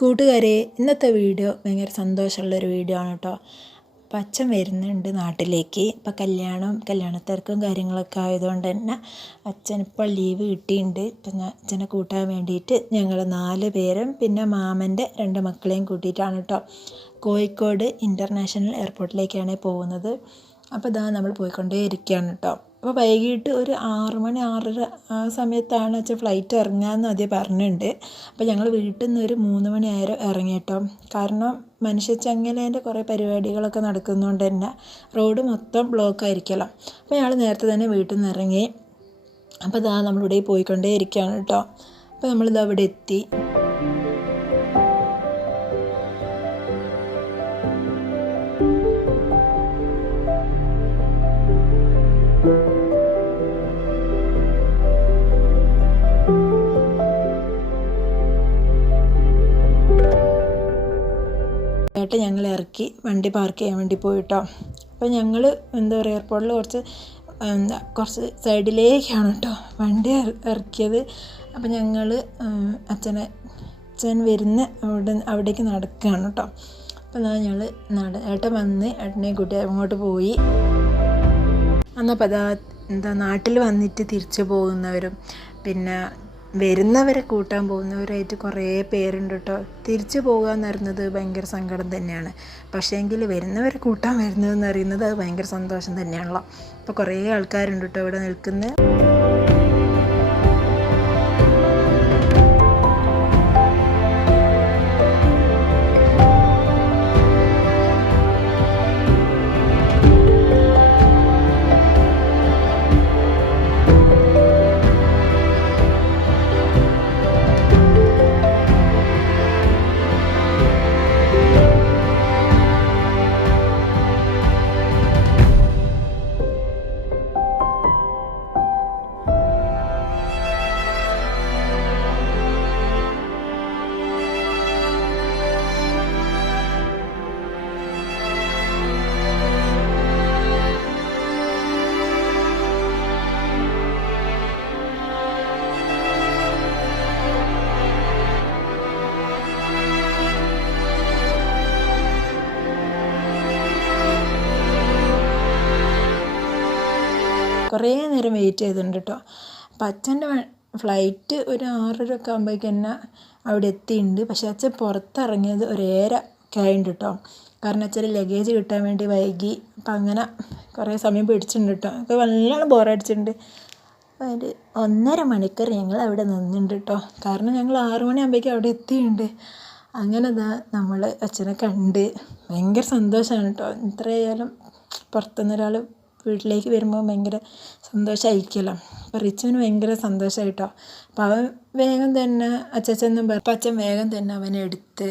കൂട്ടുകാരെ, ഇന്നത്തെ വീഡിയോ ഭയങ്കര സന്തോഷമുള്ളൊരു വീഡിയോ ആണ് കേട്ടോ. അപ്പം അച്ഛൻ വരുന്നുണ്ട് നാട്ടിലേക്ക്. ഇപ്പം കല്യാണത്തിരക്കും കാര്യങ്ങളൊക്കെ ആയതുകൊണ്ട് തന്നെ അച്ഛനിപ്പോൾ ലീവ് കിട്ടിയിട്ടുണ്ട്. ഇപ്പം അച്ഛനെ കൂട്ടാൻ വേണ്ടിയിട്ട് ഞങ്ങൾ 4 പേരും പിന്നെ മാമൻ്റെ 2 മക്കളെയും കൂട്ടിയിട്ടാണ് കേട്ടോ കോഴിക്കോട് ഇൻ്റർനാഷണൽ എയർപോർട്ടിലേക്കാണ് പോകുന്നത്. അപ്പോൾ ഇതാ നമ്മൾ പോയിക്കൊണ്ടേ ഇരിക്കുകയാണ് കേട്ടോ. അപ്പോൾ വൈകിട്ട് ഒരു 6 മണി 6:30 ആ സമയത്താണ് അച്ഛൻ ഫ്ലൈറ്റ് ഇറങ്ങാമെന്ന് ആദ്യം പറഞ്ഞിട്ടുണ്ട്. അപ്പോൾ ഞങ്ങൾ വീട്ടിൽ നിന്ന് ഒരു 3 മണി ഇറങ്ങി കേട്ടോ. കാരണം മനുഷ്യച്ചങ്ങലേൻ്റെ കുറേ പരിപാടികളൊക്കെ നടക്കുന്നതുകൊണ്ട് തന്നെ റോഡ് മൊത്തം ബ്ലോക്ക് ആയിരിക്കുമല്ലോ. അപ്പോൾ ഞങ്ങൾ നേരത്തെ തന്നെ വീട്ടിൽ നിന്ന് ഇറങ്ങി. അപ്പോൾ ഇതാ നമ്മളിവിടെ പോയിക്കൊണ്ടേ ഇരിക്കുകയാണ് കേട്ടോ. അപ്പോൾ നമ്മളിതാ ഇവിടെ എത്തി. ഞങ്ങൾ ഇറക്കി വണ്ടി പാർക്ക് ചെയ്യാൻ വേണ്ടി പോയിട്ടോ. അപ്പോൾ ഞങ്ങൾ എന്താ പറയുക, എയർപോർട്ടിൽ കുറച്ച് സൈഡിലേക്കാണ് കേട്ടോ വണ്ടി ഇറക്കിയത്. അപ്പോൾ ഞങ്ങൾ അച്ഛൻ വരുന്ന അവിടേക്ക് നടക്കുകയാണ് കേട്ടോ. അപ്പോൾ ഞങ്ങൾ ഏട്ടൻ വന്ന് ഏട്ടനെ കൂട്ടി അങ്ങോട്ട് പോയി. അന്നപ്പോൾ നാട്ടിൽ വന്നിട്ട് തിരിച്ചു പോകുന്നവരും പിന്നെ വരുന്നവരെ കൂട്ടാൻ പോകുന്നവരായിട്ട് കുറേ പേരുണ്ട് കേട്ടോ. തിരിച്ചു പോകുക എന്ന് പറയുന്നത് ഭയങ്കര സങ്കടം തന്നെയാണ്. പക്ഷേങ്കിൽ വരുന്നവരെ കൂട്ടാൻ വരുന്നതെന്ന് പറയുന്നത് അത് ഭയങ്കര സന്തോഷം തന്നെയാണല്ലോ. അപ്പോൾ കുറേ ആൾക്കാരുണ്ട് കേട്ടോ ഇവിടെ നിൽക്കുന്നത്. കുറേ നേരം വെയിറ്റ് ചെയ്തിട്ടുണ്ട് കേട്ടോ. അപ്പം അച്ഛൻ്റെ ഫ്ലൈറ്റ് ഒരു 6:30 ഒക്കെ ആകുമ്പോഴേക്ക് തന്നെ അവിടെ എത്തിയിട്ടുണ്ട്. പക്ഷേ അച്ഛൻ പുറത്തിറങ്ങിയത് ഒരു 7:30 ഒക്കെ ആയിട്ടുണ്ട് കേട്ടോ. കാരണം അച്ഛൻ്റെ ലഗേജ് കിട്ടാൻ വേണ്ടി വൈകി. അപ്പം അങ്ങനെ കുറേ സമയം പിടിച്ചിട്ടുണ്ട് കേട്ടോ. അപ്പോൾ നല്ലോണം ബോറടിച്ചിട്ടുണ്ട്. അപ്പോൾ ഒരു 1.5 മണിക്കൂർ ഞങ്ങൾ അവിടെ നിന്നിട്ടുണ്ട് കേട്ടോ. കാരണം ഞങ്ങൾ 6 മണിയാകുമ്പോഴേക്കും അവിടെ എത്തിയിട്ടുണ്ട്. അങ്ങനെ നമ്മൾ അച്ഛനെ കണ്ട് ഭയങ്കര സന്തോഷമാണ് കേട്ടോ. എത്രയായാലും പുറത്തുനിന്ന് ഒരാൾ വീട്ടിലേക്ക് വരുമ്പോൾ ഭയങ്കര സന്തോഷമായിരിക്കുമല്ലോ. അപ്പോൾ റിച്ചുവിന് ഭയങ്കര സന്തോഷമായിട്ടോ. അപ്പോൾ അവൻ വേഗം തന്നെ അച്ഛൻ വേഗം തന്നെ അവനെ എടുത്ത്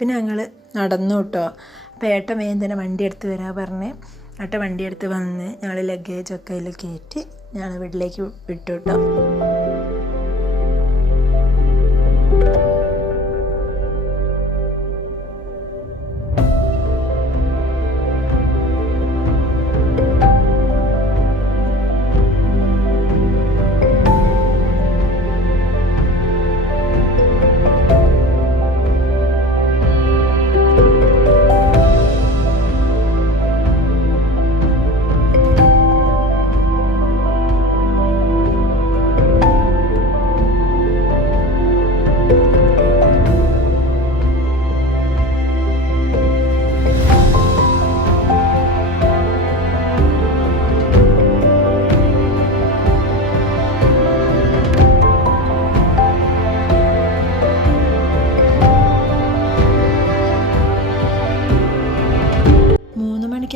പിന്നെ ഞങ്ങൾ നടന്നു കേട്ടോ. അപ്പോൾ ഏട്ടൻ വേഗം തന്നെ വണ്ടി എടുത്ത് വരാൻ പറഞ്ഞ് ഏട്ടൻ വണ്ടി എടുത്ത് വന്ന് ഞങ്ങൾ ലഗേജൊക്കെ അതിൽ കയറ്റി ഞങ്ങൾ വീട്ടിലേക്ക് വിട്ടു കേട്ടോ.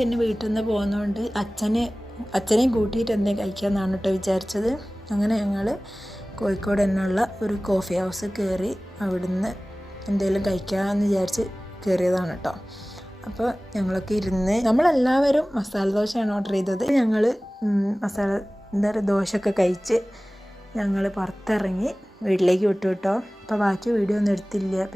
തന്നെ വീട്ടിൽ നിന്ന് പോകുന്നതുകൊണ്ട് അച്ഛനെയും കൂട്ടിയിട്ട് എന്തെങ്കിലും കഴിക്കാമെന്നാണ് കേട്ടോ വിചാരിച്ചത്. അങ്ങനെ ഞങ്ങൾ കോഴിക്കോട് തന്നെയുള്ള ഒരു കോഫി ഹൗസ് കയറി അവിടുന്ന് എന്തെങ്കിലും കഴിക്കാമെന്ന് വിചാരിച്ച് കയറിയതാണ് കേട്ടോ. അപ്പോൾ ഞങ്ങളൊക്കെ ഇരുന്ന് നമ്മളെല്ലാവരും മസാല ദോശയാണ് ഓർഡർ ചെയ്തത്. ഞങ്ങൾ ദോശയൊക്കെ കഴിച്ച് ഞങ്ങൾ പുറത്തിറങ്ങി വീട്ടിലേക്ക് വിട്ടു കേട്ടോ. അപ്പോൾ ബാക്കി വീഡിയോ ഒന്നും എടുത്തില്ല.